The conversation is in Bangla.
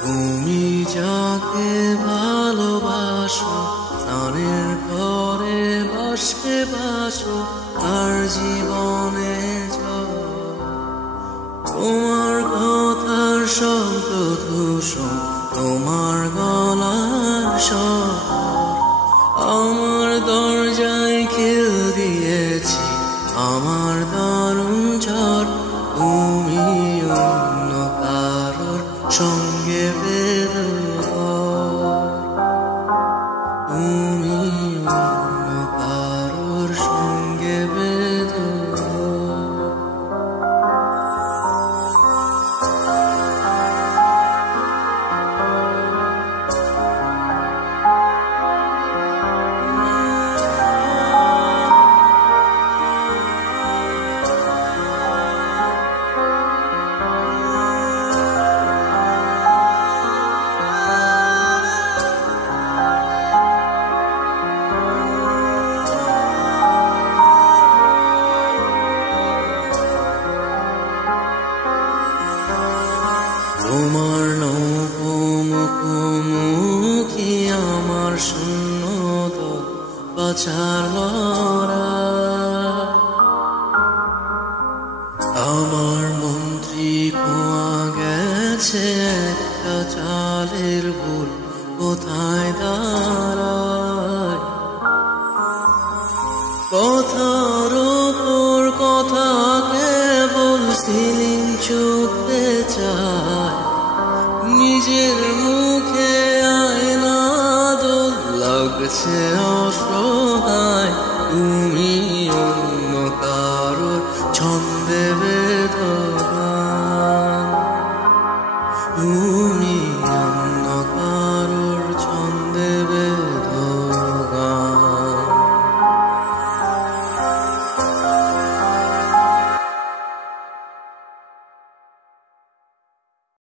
তুমি যাকে ভালোবাসো স্নানের ঘরে বাসবে বাসো আর জীবনে তোমার কথার শব্দ দূষণ তোমার গলার স্বর আমার দরজায় খিল দিয়েছি আমার দারুণ ঝড় তুমি অন্য কারোর সঙ্গে তুমি অন্য কারোর সঙ্গে তোমার মুখোমুখি আমার শূন্যত বাছার লড়াই আমার মন্ত্রী খোয়া গেছে একটা চালের ভুল কোথায় দাঁড়ায় কথার ওপর কথা কেবল সিলিং চুকতে চায় নিজের মুখে আয়না দোল লাগছে অসহায় তুমি অন্য কারোর ছন্দে